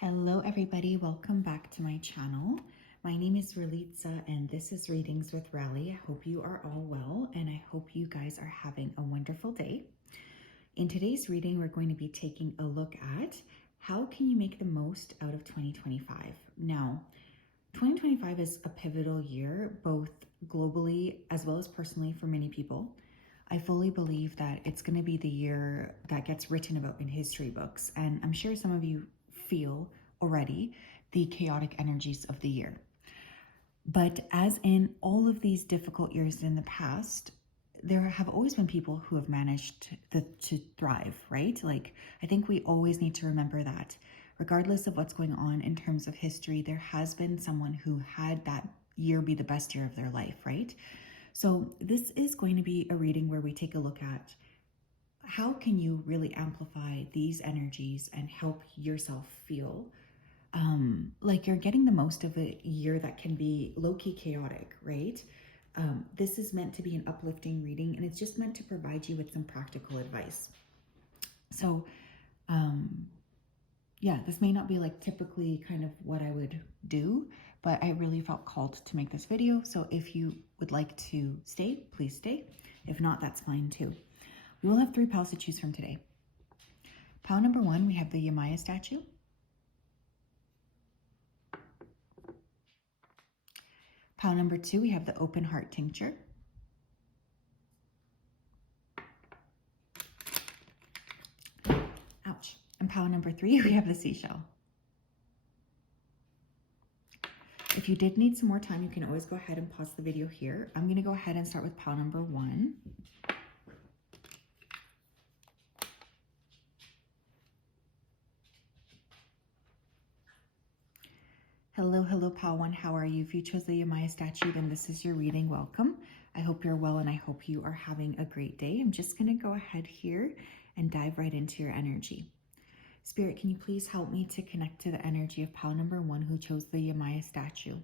Hello everybody, welcome back to my channel. My name is Ralitza and this is Readings with Rali. I hope you are all well and I hope you guys are having a wonderful day. In today's reading, we're going to be taking a look at how can you make the most out of 2025. Now, 2025 is a pivotal year, both globally as well as personally for many people. I fully believe that it's going to be the year that gets written about in history books, and I'm sure some of you feel already the chaotic energies of the year. But as in all of these difficult years in the past, there have always been people who have managed to thrive, right? Like, I think we always need to remember that regardless of what's going on in terms of history, there has been someone who had that year be the best year of their life, right? So this is going to be a reading where we take a look at how can you really amplify these energies and help yourself feel like you're getting the most of a year that can be low-key chaotic, right? This is meant to be an uplifting reading, and it's just meant to provide you with some practical advice. So yeah, this may not be like typically kind of what I would do, but I really felt called to make this video. So if you would like to stay, please stay. If not, that's fine too. We will have 3 piles to choose from today. Pile number 1, we have the Yamaya statue. Pile number 2, we have the open heart tincture. Ouch. And pile number 3, we have the seashell. If you did need some more time, you can always go ahead and pause the video here. I'm going to go ahead and start with pile number 1. Hello, pile 1. How are you? If you chose the Yamaya statue, then this is your reading. Welcome. I hope you're well and I hope you are having a great day. I'm just going to go ahead here and dive right into your energy. Spirit, can you please help me to connect to the energy of pile number 1 who chose the Yamaya statue?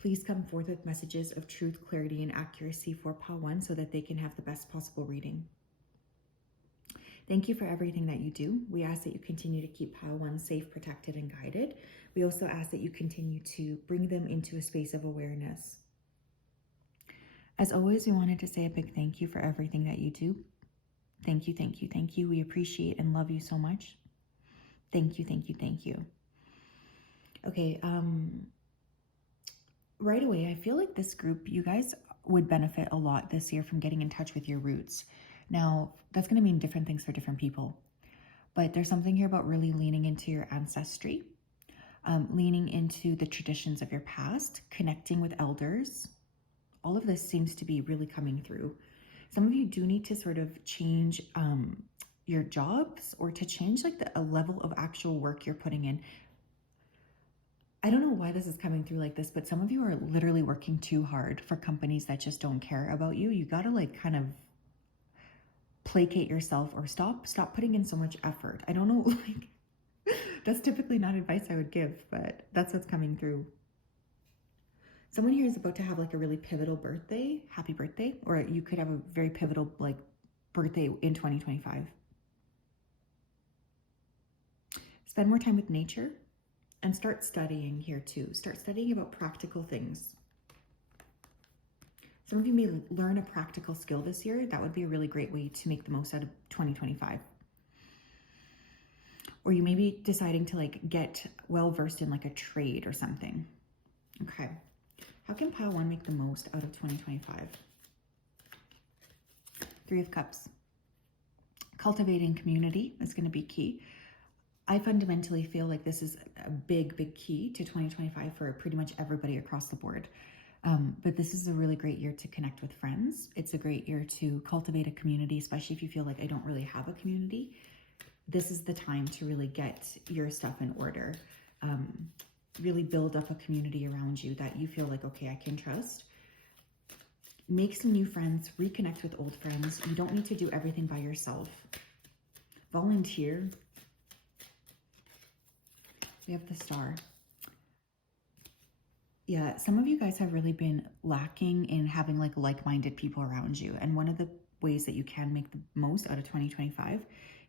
Please come forth with messages of truth, clarity, and accuracy for pile 1 so that they can have the best possible reading. Thank you for everything that you do. We ask that you continue to keep pile 1 safe, protected, and guided. We also ask that you continue to bring them into a space of awareness. As always, we wanted to say a big thank you for everything that you do. Thank you, thank you, thank you. We appreciate and love you so much. Thank you, thank you, thank you. Okay, right away, I feel like this group, you guys would benefit a lot this year from getting in touch with your roots. Now, that's going to mean different things for different people, but there's something here about really leaning into your ancestry, leaning into the traditions of your past, connecting with elders. All of this seems to be really coming through. Some of you do need to sort of change your jobs or to change like a level of actual work you're putting in. I don't know why this is coming through like this, but some of you are literally working too hard for companies that just don't care about you. You got to like kind of placate yourself or stop putting in so much effort. I don't know, like that's typically not advice I would give, but that's what's coming through. Someone here is about to have like a really pivotal birthday. Happy birthday. Or you could have a very pivotal like birthday in 2025. Spend more time with nature and start studying here too. Start studying about practical things. Some of you may learn a practical skill this year. That would be a really great way to make the most out of 2025. Or you may be deciding to like get well versed in like a trade or something. Okay. How can pile 1 make the most out of 2025? 3 of Cups. Cultivating community is going to be key. I fundamentally feel like this is a big key to 2025 for pretty much everybody across the board. But this is a really great year to connect with friends. It's a great year to cultivate a community, especially if you feel like I don't really have a community. This is the time to really get your stuff in order. Really build up a community around you that you feel like, okay, I can trust. Make some new friends, reconnect with old friends. You don't need to do everything by yourself. Volunteer. We have the Star. Yeah, some of you guys have really been lacking in having like-minded people around you. And one of the ways that you can make the most out of 2025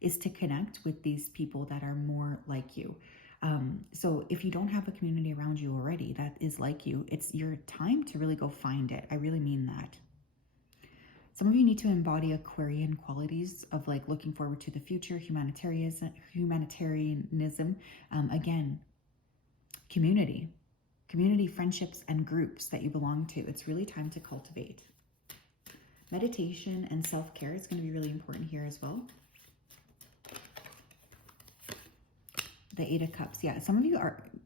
is to connect with these people that are more like you. So if you don't have a community around you already that is like you, it's your time to really go find it. I really mean that. Some of you need to embody Aquarian qualities of like looking forward to the future, humanitarianism, again, community, friendships, and groups that you belong to. It's really time to cultivate. Meditation and self-care is going to be really important here as well. The Eight of Cups. Yeah, some of you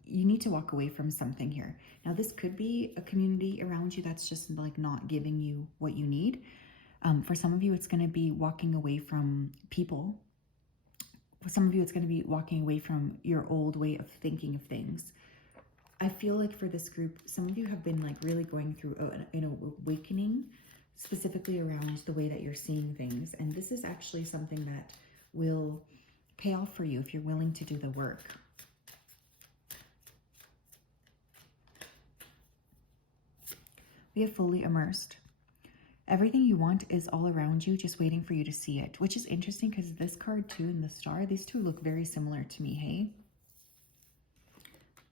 need to walk away from something here. Now, this could be a community around you that's just like not giving you what you need. For some of you, it's going to be walking away from people. For some of you, it's going to be walking away from your old way of thinking of things. I feel like for this group, some of you have been like really going through an awakening, specifically around the way that you're seeing things. And this is actually something that will pay off for you if you're willing to do the work. We have fully immersed. Everything you want is all around you, just waiting for you to see it, which is interesting because this card too and the star, these two look very similar to me, hey?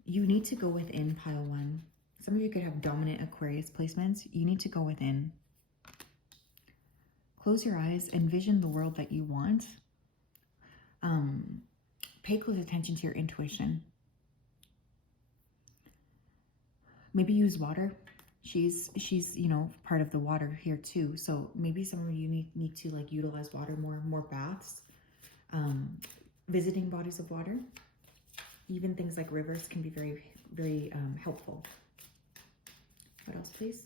You need to go within, pile one. Some of you could have dominant Aquarius placements. You need to go within. Close your eyes, envision the world that you want. Pay close attention to your intuition. Maybe use water. She's you know, part of the water here too. So maybe some of you need to like utilize water more baths, visiting bodies of water. Even things like rivers can be very, very helpful. What else, please?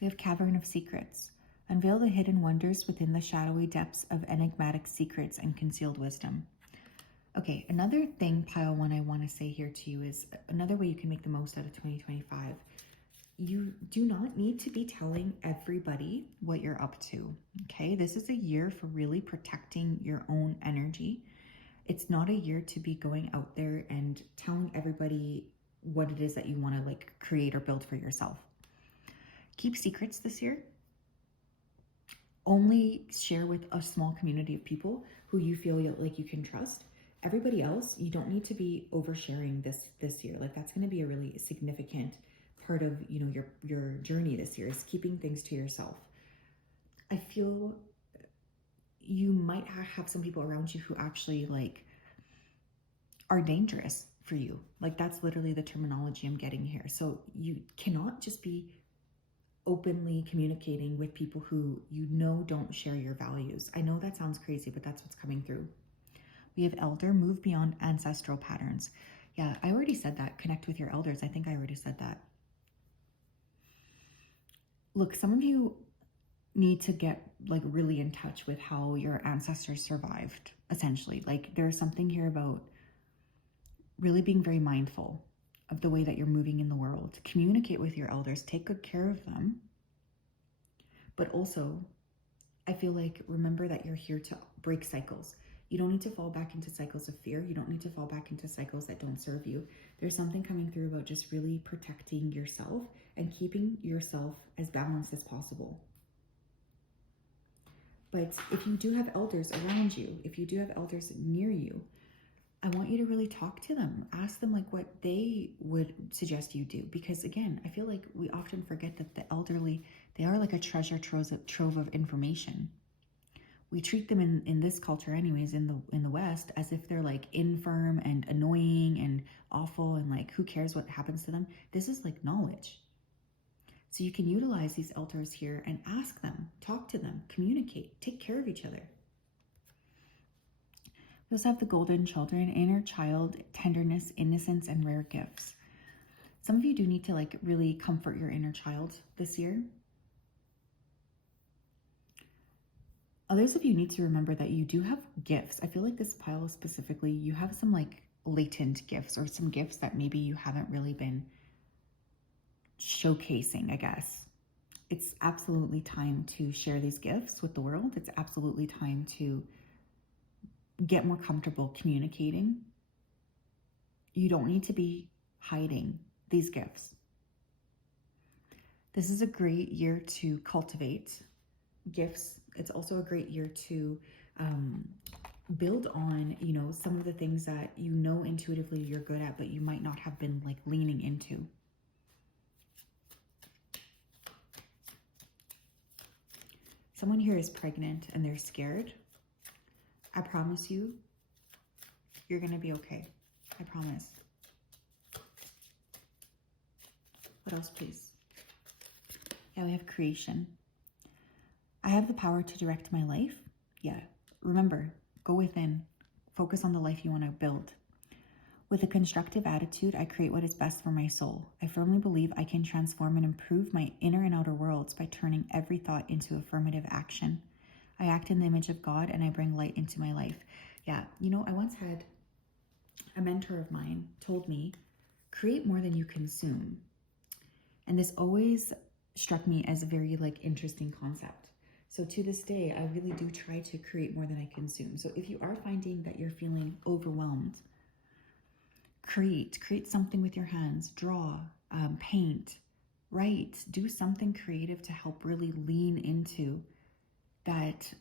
We have Cavern of Secrets. Unveil the hidden wonders within the shadowy depths of enigmatic secrets and concealed wisdom. Okay, another thing, pile one, I want to say here to you is another way you can make the most out of 2025. You do not need to be telling everybody what you're up to, okay? This is a year for really protecting your own energy. It's not a year to be going out there and telling everybody what it is that you want to like create or build for yourself. Keep secrets this year. Only share with a small community of people who you feel like you can trust. Everybody else, you don't need to be oversharing this year. Like that's going to be a really significant part of, you know, your journey this year is keeping things to yourself. I feel you might have some people around you who actually like are dangerous for you. Like that's literally the terminology I'm getting here. So you cannot just be openly communicating with people who you know don't share your values. I know that sounds crazy, but that's what's coming through. We have Elder, move beyond ancestral patterns. Yeah, I already said that. Connect with your elders. I think I already said that. Look, some of you need to get like really in touch with how your ancestors survived, essentially. Like there's something here about really being very mindful of the way that you're moving in the world. Communicate with your elders, take good care of them. But also, I feel like remember that you're here to break cycles. You don't need to fall back into cycles of fear. You don't need to fall back into cycles that don't serve you. There's something coming through about just really protecting yourself and keeping yourself as balanced as possible. But if you do have elders around you, if you do have elders near you, I want you to really talk to them. Ask them like what they would suggest you do. Because again, I feel like we often forget that the elderly, they are like a treasure trove of information. We treat them in this culture anyways, in the West, as if they're like infirm and annoying and awful and like who cares what happens to them. This is like knowledge. So you can utilize these elders here and ask them, talk to them, communicate, take care of each other. We also have the golden children, inner child, tenderness, innocence, and rare gifts. Some of you do need to like really comfort your inner child this year. Others of you need to remember that you do have gifts. I feel like this pile specifically, you have some like latent gifts or some gifts that maybe you haven't really been showcasing, I guess. It's absolutely time to share these gifts with the world. It's absolutely time to get more comfortable communicating. You don't need to be hiding these gifts. This is a great year to cultivate gifts. It's also a great year to build on, you know, some of the things that you know intuitively you're good at, but you might not have been like leaning into. Someone here is pregnant and they're scared. I promise you, you're going to be okay. I promise. What else, please? Yeah, we have creation. I have the power to direct my life. Yeah, remember, go within. Focus on the life you want to build. With a constructive attitude, I create what is best for my soul. I firmly believe I can transform and improve my inner and outer worlds by turning every thought into affirmative action. I act in the image of God and I bring light into my life. Yeah, you know, I once had a mentor of mine told me, create more than you consume. And this always struck me as a very like interesting concept. So to this day, I really do try to create more than I consume. So if you are finding that you're feeling overwhelmed, create something with your hands, draw, paint, write, do something creative to help really lean into that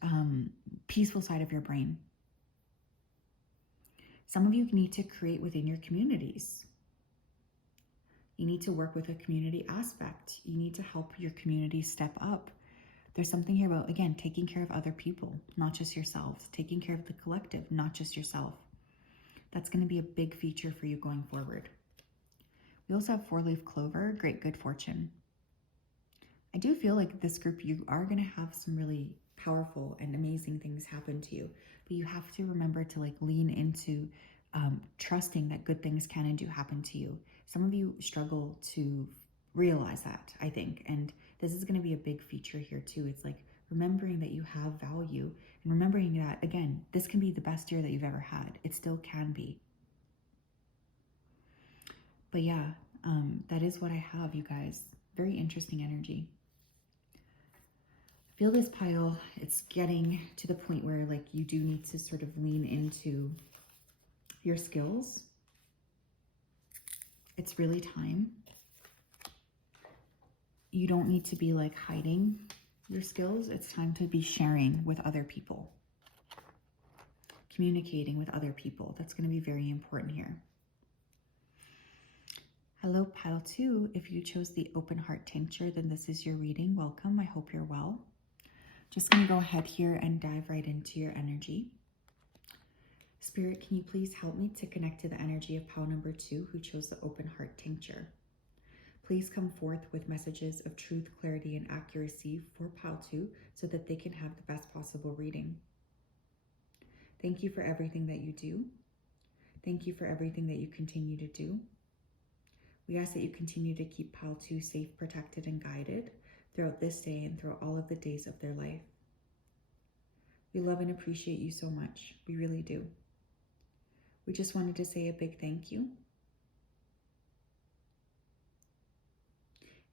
peaceful side of your brain. Some of you need to create within your communities. You need to work with a community aspect. You need to help your community step up. There's something here about, again, taking care of other people, not just yourselves, taking care of the collective, not just yourself. That's going to be a big feature for you going forward. We also have 4-leaf clover, great good fortune. I do feel like this group, you are going to have some really powerful and amazing things happen to you, but you have to remember to like lean into trusting that good things can and do happen to you. Some of you struggle to realize that, I think, and this is going to be a big feature here too. It's like remembering that you have value and remembering that, again, this can be the best year that you've ever had. It still can be. But yeah, that is what I have, you guys. Very interesting energy. I feel this pile, it's getting to the point where like you do need to sort of lean into your skills. It's really time. You don't need to be like hiding your skills. It's time to be sharing with other people. Communicating with other people. That's going to be very important here. Hello, pile 2. If you chose the open heart tincture, then this is your reading. Welcome. I hope you're well. Just going to go ahead here and dive right into your energy. Spirit, can you please help me to connect to the energy of pile number 2 who chose the open heart tincture? Please come forth with messages of truth, clarity, and accuracy for pile 2 so that they can have the best possible reading. Thank you for everything that you do. Thank you for everything that you continue to do. We ask that you continue to keep pile 2 safe, protected, and guided throughout this day and throughout all of the days of their life. We love and appreciate you so much. We really do. We just wanted to say a big thank you.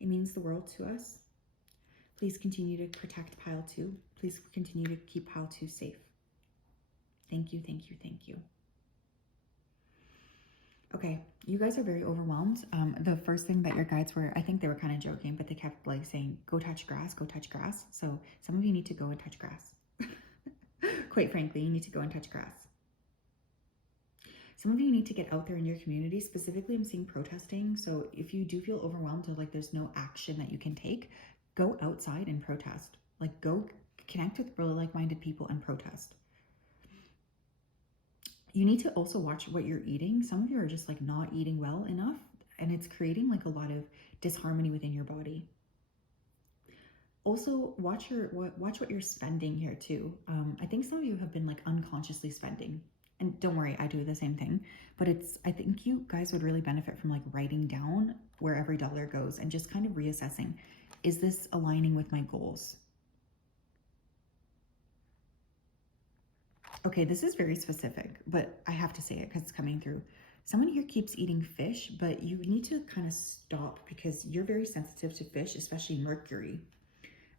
It means the world to us. Please continue to protect pile 2. Please continue to keep pile 2 safe. Thank you, thank you, thank you. Okay, you guys are very overwhelmed. The first thing that your guides were, I think they were kind of joking, but they kept like saying, go touch grass, go touch grass. So some of you need to go and touch grass. Quite frankly, you need to go and touch grass. Some of you need to get out there in your community. Specifically, I'm seeing protesting. So if you do feel overwhelmed or like there's no action that you can take, go outside and protest. Like go connect with really like-minded people and protest. You need to also watch what you're eating. Some of you are just like not eating well enough, and it's creating like a lot of disharmony within your body. Also, watch what you're spending here too. I think some of you have been like unconsciously spending, and don't worry, I do the same thing. But I think you guys would really benefit from like writing down where every dollar goes and just kind of reassessing: is this aligning with my goals? Okay, this is very specific, but I have to say it because it's coming through. Someone here keeps eating fish, but you need to kind of stop because you're very sensitive to fish, especially mercury.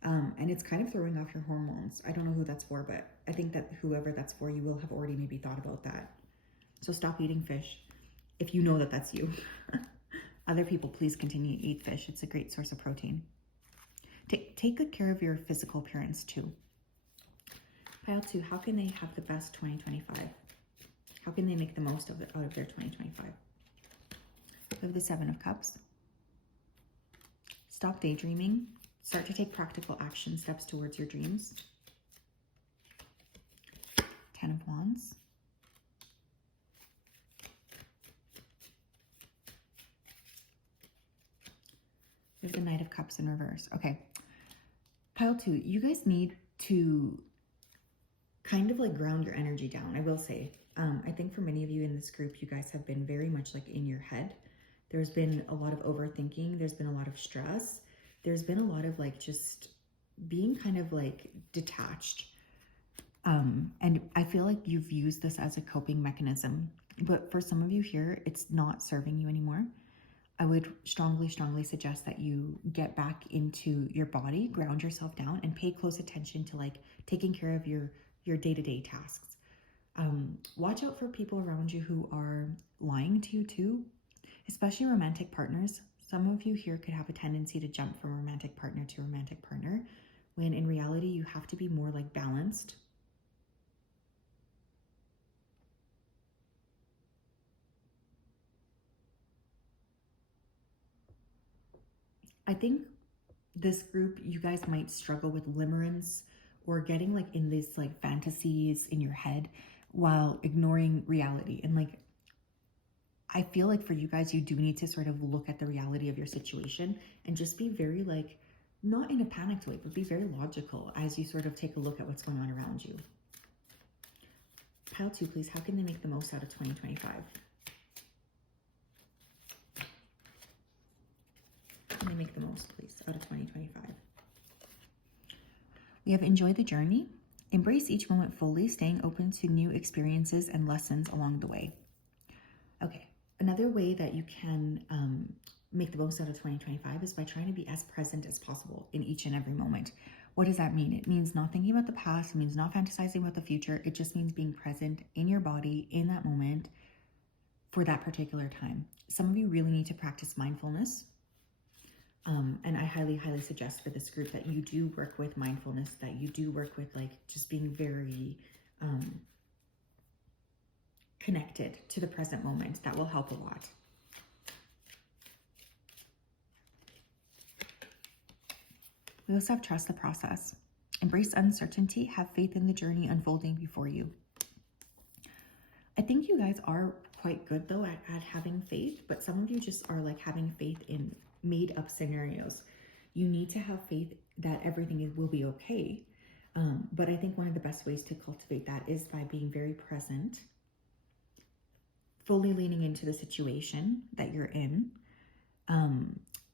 And it's kind of throwing off your hormones. I don't know who that's for, but I think that whoever that's for, you will have already maybe thought about that. So stop eating fish if you know that that's you. Other people, please continue to eat fish. It's a great source of protein. Take good care of your physical appearance too. Pile 2, how can they have the best 2025? How can they make the most of it out of their 2025? We have the 7 of Cups. Stop daydreaming. Start to take practical action steps towards your dreams. 10 of Wands. There's the Knight of Cups in reverse. Okay. Pile 2, you guys need to kind of like ground your energy down, I will say. I think for many of you in this group, you guys have been very much like in your head. There's been a lot of overthinking. There's been a lot of stress. There's been a lot of like just being kind of like detached. And I feel like you've used this as a coping mechanism. But for some of you here, it's not serving you anymore. I would strongly, strongly suggest that you get back into your body, ground yourself down, and pay close attention to like taking care of your day-to-day tasks. Watch out for people around you who are lying to you too, especially romantic partners. Some of you here could have a tendency to jump from romantic partner to romantic partner, when in reality, you have to be more like balanced. I think this group, you guys might struggle with limerence or getting like in these like fantasies in your head while ignoring reality. And like, I feel like for you guys, you do need to sort of look at the reality of your situation and just be very like, not in a panicked way, but be very logical as you sort of take a look at what's going on around you. Pile 2, please. How can they make the most out of 2025? How can they make the most, please, out of 2025? We have enjoyed the journey. Embrace each moment fully, staying open to new experiences and lessons along the way. Okay, another way that you can make the most out of 2025 is by trying to be as present as possible in each and every moment. What does that mean? It means not thinking about the past. It means not fantasizing about the future. It just means being present in your body in that moment for that particular time. Some of you really need to practice mindfulness. And I highly, highly suggest for this group that you do work with mindfulness, that you do work with like just being very connected to the present moment. That will help a lot. We also have trust the process. Embrace uncertainty. Have faith in the journey unfolding before you. I think you guys are quite good though at having faith, but some of you just are like having faith in made up scenarios. You need to have faith that everything will be okay. But I think one of the best ways to cultivate that is by being very present, fully leaning into the situation that you're in,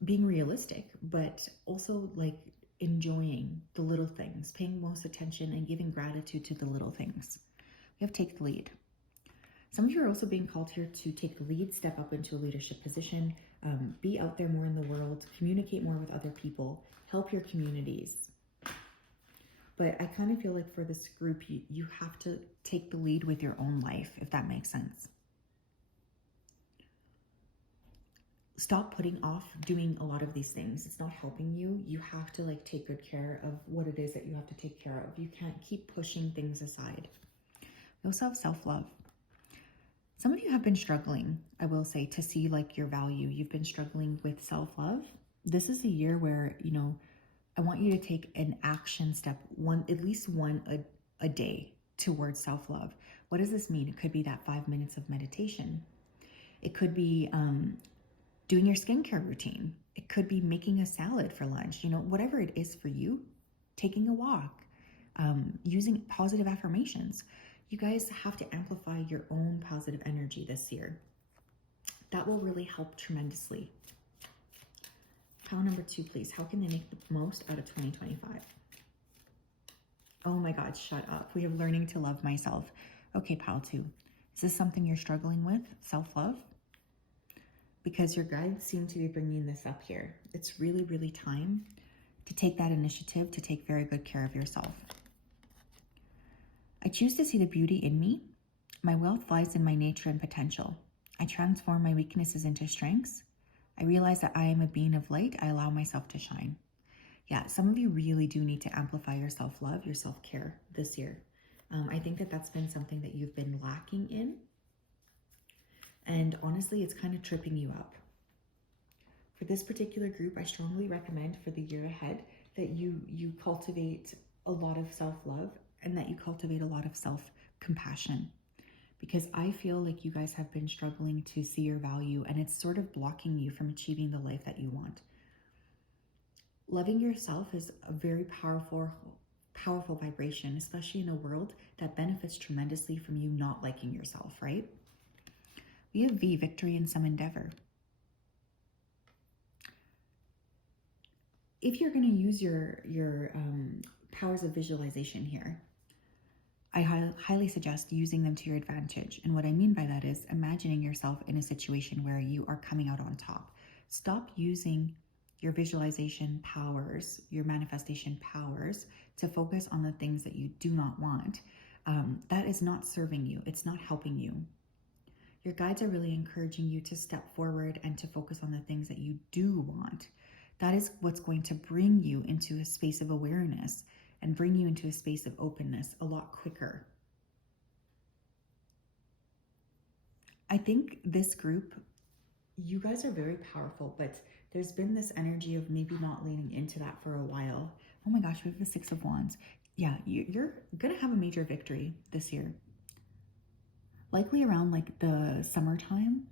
being realistic, but also like enjoying the little things, paying most attention and giving gratitude to the little things. We have take the lead. Some of you are also being called here to take the lead, step up into a leadership position, be out there more in the world, communicate more with other people, help your communities. But I kind of feel like for this group, you have to take the lead with your own life, if that makes sense. Stop putting off doing a lot of these things. It's not helping you. You have to like take good care of what it is that you have to take care of. You can't keep pushing things aside. We also have self-love. Some of you have been struggling, I will say, to see like your value. You've been struggling with self-love. This is a year where, you know, I want you to take an action step, at least one a day towards self-love. What does this mean? It could be that 5 minutes of meditation. It could be doing your skincare routine. It could be making a salad for lunch. You know, whatever it is for you, taking a walk, using positive affirmations. You guys have to amplify your own positive energy this year. That will really help tremendously. Pile number 2, please. How can they make the most out of 2025? Oh my God, shut up. We have learning to love myself. Okay, pile 2. Is this something you're struggling with? Self-love? Because your guides seem to be bringing this up here. It's really, really time to take that initiative to take very good care of yourself. I choose to see the beauty in me. My wealth lies in my nature and potential. I transform my weaknesses into strengths. I realize that I am a being of light. I allow myself to shine. Yeah, some of you really do need to amplify your self-love, your self-care this year. I think that that's been something that you've been lacking in. And honestly, it's kind of tripping you up. For this particular group, I strongly recommend for the year ahead that you cultivate a lot of self-love and that you cultivate a lot of self-compassion. Because I feel like you guys have been struggling to see your value, and it's sort of blocking you from achieving the life that you want. Loving yourself is a very powerful vibration, especially in a world that benefits tremendously from you not liking yourself, right? We have V, victory in some endeavor. If you're going to use your powers of visualization here, I highly suggest using them to your advantage. And what I mean by that is imagining yourself in a situation where you are coming out on top. Stop using your visualization powers, your manifestation powers, to focus on the things that you do not want. That is not serving you. It's not helping you. Your guides are really encouraging you to step forward and to focus on the things that you do want. That is what's going to bring you into a space of awareness and bring you into a space of openness a lot quicker. I think this group, you guys are very powerful, but there's been this energy of maybe not leaning into that for a while. Oh my gosh, we have the Six of Wands. Yeah, you're going to have a major victory this year. Likely around like the summertime.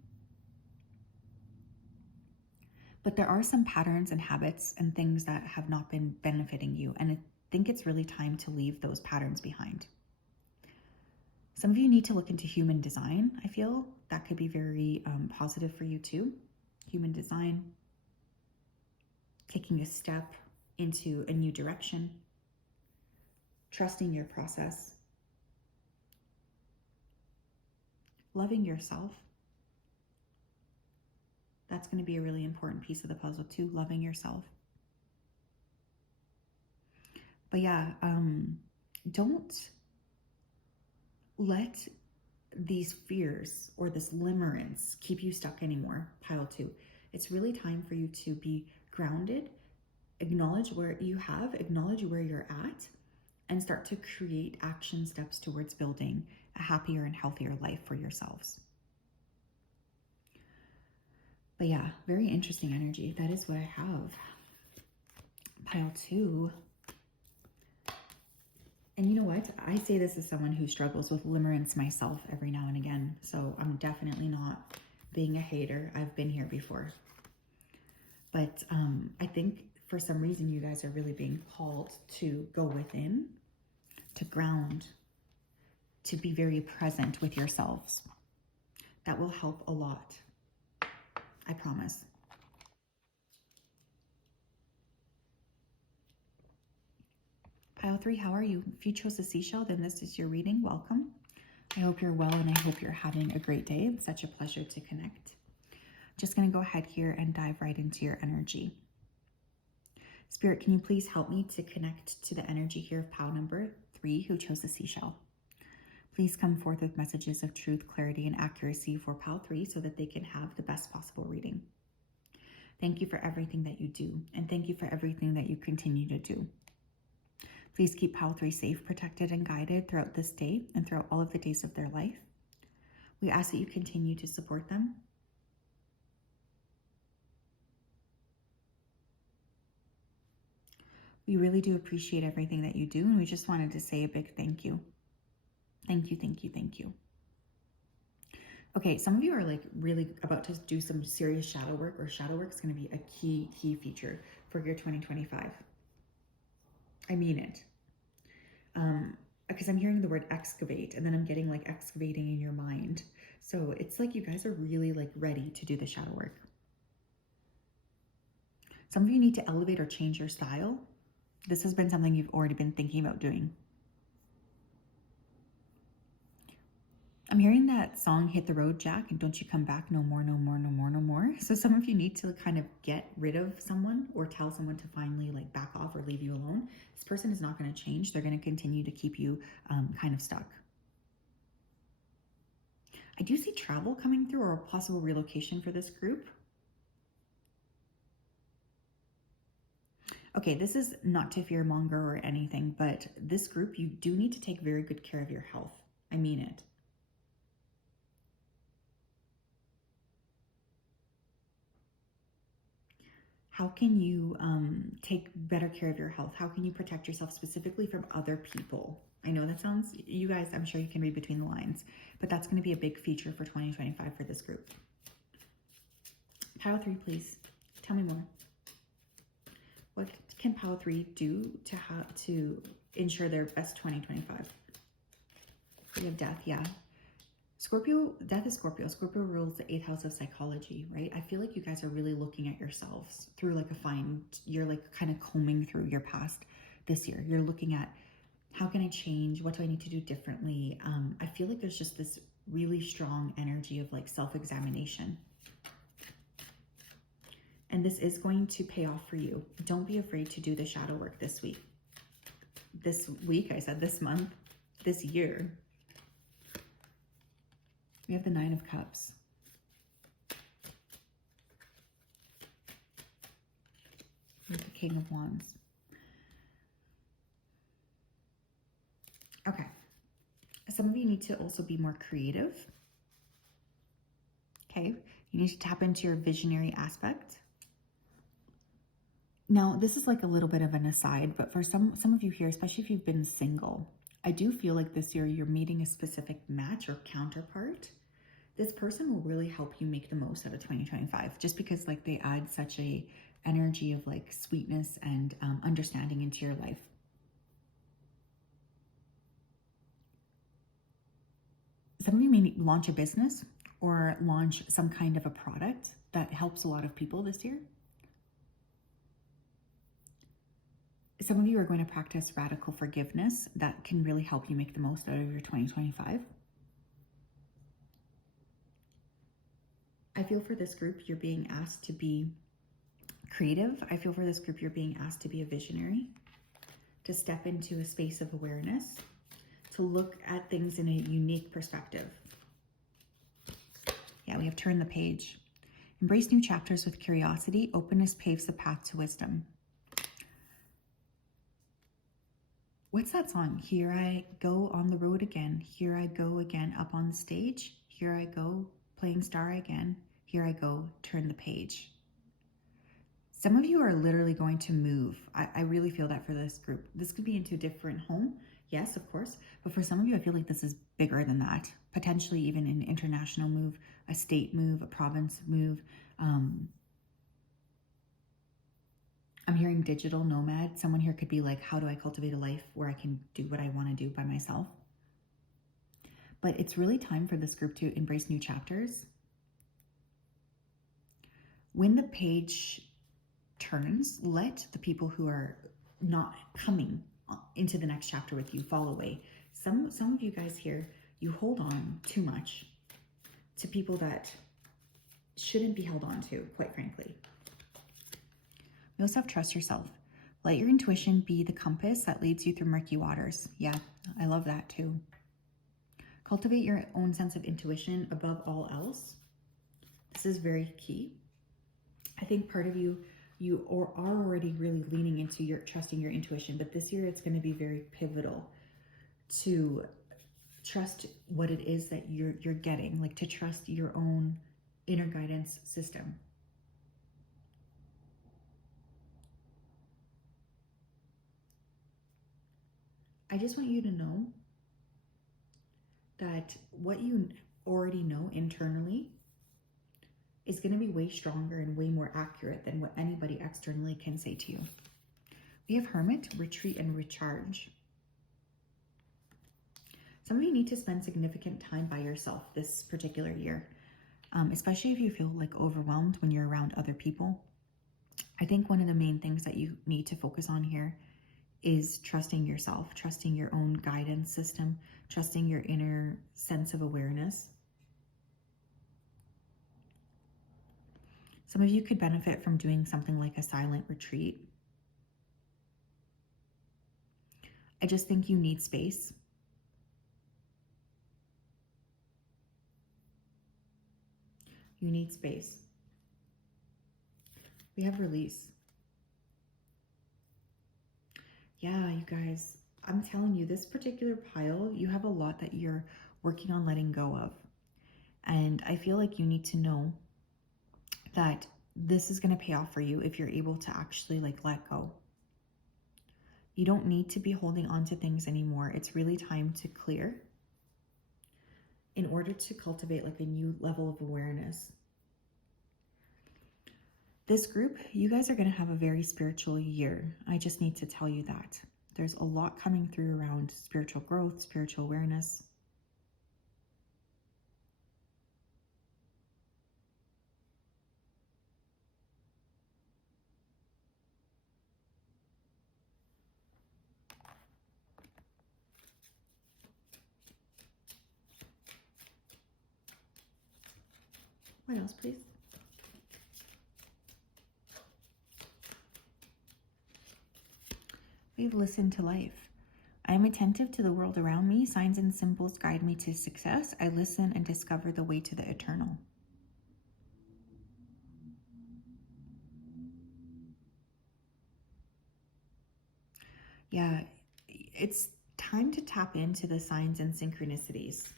But there are some patterns and habits and things that have not been benefiting you. And I think it's really time to leave those patterns behind. Some of you need to look into human design. I feel that could be very positive for you too. Human design, taking a step into a new direction, trusting your process, loving yourself. That's going to be a really important piece of the puzzle too, loving yourself. But yeah, don't let these fears or this limerence keep you stuck anymore. Pile 2. It's really time for you to be grounded, acknowledge where you have, acknowledge where you're at, and start to create action steps towards building a happier and healthier life for yourselves. But yeah, very interesting energy. That is what I have. Pile 2. And you know what? I say this as someone who struggles with limerence myself every now and again. So I'm definitely not being a hater. I've been here before. But I think for some reason you guys are really being called to go within, to ground, to be very present with yourselves. That will help a lot. I promise. Pile 3, how are you? If you chose a seashell, then this is your reading. Welcome. I hope you're well and I hope you're having a great day. It's such a pleasure to connect. Just going to go ahead here and dive right into your energy. Spirit, can you please help me to connect to the energy here of pile number 3 who chose the seashell? Please come forth with messages of truth, clarity, and accuracy for pile 3 so that they can have the best possible reading. Thank you for everything that you do, and thank you for everything that you continue to do. Please keep pile 3 safe, protected, and guided throughout this day and throughout all of the days of their life. We ask that you continue to support them. We really do appreciate everything that you do, and we just wanted to say a big thank you. Thank you, thank you, thank you. Okay, some of you are like really about to do some serious shadow work, or shadow work is going to be a key feature for your 2025. I mean it. Because I'm hearing the word excavate, and then I'm getting like excavating in your mind. So it's like you guys are really like ready to do the shadow work. Some of you need to elevate or change your style. This has been something you've already been thinking about doing. I'm hearing that song, Hit the Road, Jack, and Don't You Come Back No More, No More, No More, No More. So some of you need to kind of get rid of someone or tell someone to finally like back off or leave you alone. This person is not going to change. They're going to continue to keep you kind of stuck. I do see travel coming through, or a possible relocation for this group. Okay, this is not to fearmonger or anything, but this group, you do need to take very good care of your health. I mean it. How can you take better care of your health? How can you protect yourself specifically from other people? I know that sounds, you guys, I'm sure you can read between the lines, but that's going to be a big feature for 2025 for this group. Pile 3, please. Tell me more. What can Pile 3 do to ensure their best 2025? We have Death, yeah. Scorpio, Death is Scorpio. Scorpio rules the 8th house of psychology, right? I feel like you guys are really looking at yourselves through like you're like kind of combing through your past this year. You're looking at, how can I change? What do I need to do differently? I feel like there's just this really strong energy of like self-examination. And this is going to pay off for you. Don't be afraid to do the shadow work this week. This week, I said this month, this year. We have the 9 of Cups. We have the King of Wands. Okay. Some of you need to also be more creative. Okay. You need to tap into your visionary aspect. Now, this is like a little bit of an aside, but for some of you here, especially if you've been single, I do feel like this year you're meeting a specific match or counterpart. This person will really help you make the most out of 2025, just because like they add such a energy of like sweetness and understanding into your life. Some of you may launch a business or launch some kind of a product that helps a lot of people this year. Some of you are going to practice radical forgiveness that can really help you make the most out of your 2025. I feel for this group, you're being asked to be creative. I feel for this group, you're being asked to be a visionary, to step into a space of awareness, to look at things in a unique perspective. Yeah, we have turned the page. Embrace new chapters with curiosity. Openness paves the path to wisdom. What's that song? Here I go on the road again. Here I go again up on the stage. Here I go playing star again. Here I go, turn the page. Some of you are literally going to move. I really feel that for this group. This could be into a different home. Yes, of course. But for some of you, I feel like this is bigger than that. Potentially even an international move, a state move, a province move. I'm hearing digital nomad. Someone here could be like, how do I cultivate a life where I can do what I want to do by myself? But it's really time for this group to embrace new chapters. When the page turns, let the people who are not coming into the next chapter with you fall away. Some of you guys here, you hold on too much to people that shouldn't be held on to, quite frankly. You also have trust yourself. Let your intuition be the compass that leads you through murky waters. Yeah, I love that too. Cultivate your own sense of intuition above all else. This is very key. I think part of you are already really leaning into your trusting your intuition, but this year it's going to be very pivotal to trust what it is that you're getting, like to trust your own inner guidance system. I just want you to know that what you already know internally is going to be way stronger and way more accurate than what anybody externally can say to you. We have Hermit, retreat and recharge. Some of you need to spend significant time by yourself this particular year, especially if you feel like overwhelmed when you're around other people. I think one of the main things that you need to focus on here is trusting yourself, trusting your own guidance system, trusting your inner sense of awareness. Some of you could benefit from doing something like a silent retreat. I just think you need space. You need space. We have release. Yeah, you guys, I'm telling you, this particular pile, you have a lot that you're working on letting go of. And I feel like you need to know that this is going to pay off for you if you're able to actually like let go. You don't need to be holding on to things anymore. It's really time to clear in order to cultivate like a new level of awareness. This group, you guys are going to have a very spiritual year. I just need to tell you that. There's a lot coming through around spiritual growth, spiritual awareness. What else, please? We've listened to life. I am attentive to the world around me. Signs and symbols guide me to success. I listen and discover the way to the eternal. Yeah, it's time to tap into the signs and synchronicities.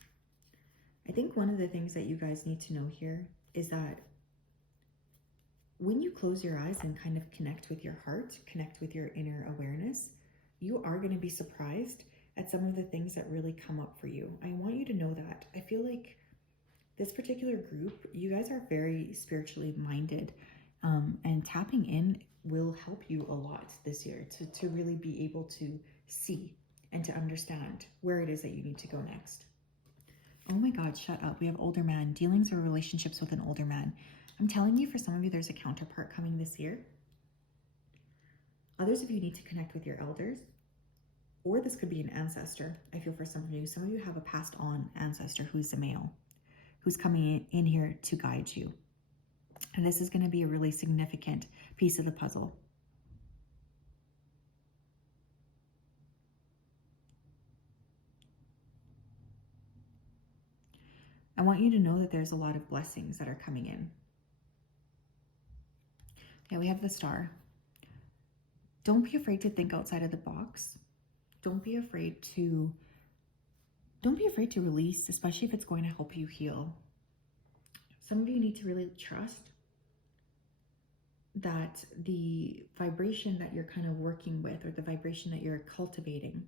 I think one of the things that you guys need to know here is that when you close your eyes and kind of connect with your heart, connect with your inner awareness, you are going to be surprised at some of the things that really come up for you. I want you to know that. I feel like this particular group, you guys are very spiritually minded, and tapping in will help you a lot this year to really be able to see and to understand where it is that you need to go next. Oh my God, shut up. We have older man, dealings or relationships with an older man. I'm telling you, for some of you, there's a counterpart coming this year. Others of you need to connect with your elders, or this could be an ancestor. I feel for some of you have a passed on ancestor who's a male, who's coming in here to guide you. And this is going to be a really significant piece of the puzzle. I want you to know that there's a lot of blessings that are coming in. Yeah, we have the star. Don't be afraid to think outside of the box. Don't be afraid to release, especially if it's going to help you heal. Some of you need to really trust that the vibration that you're kind of working with, or the vibration that you're cultivating,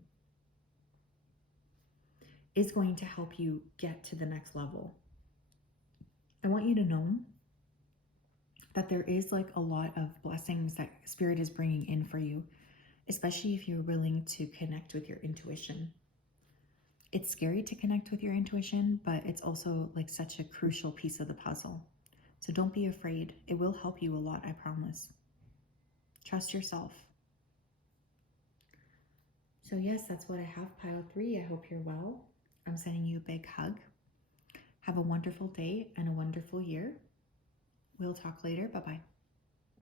is going to help you get to the next level. I want you to know that there is like a lot of blessings that Spirit is bringing in for you, especially if you're willing to connect with your intuition. It's scary to connect with your intuition, but it's also like such a crucial piece of the puzzle. So don't be afraid. It will help you a lot, I promise. Trust yourself. So yes, that's what I have, pile 3. I hope you're well. I'm sending you a big hug. Have a wonderful day and a wonderful year. We'll talk later. Bye-bye.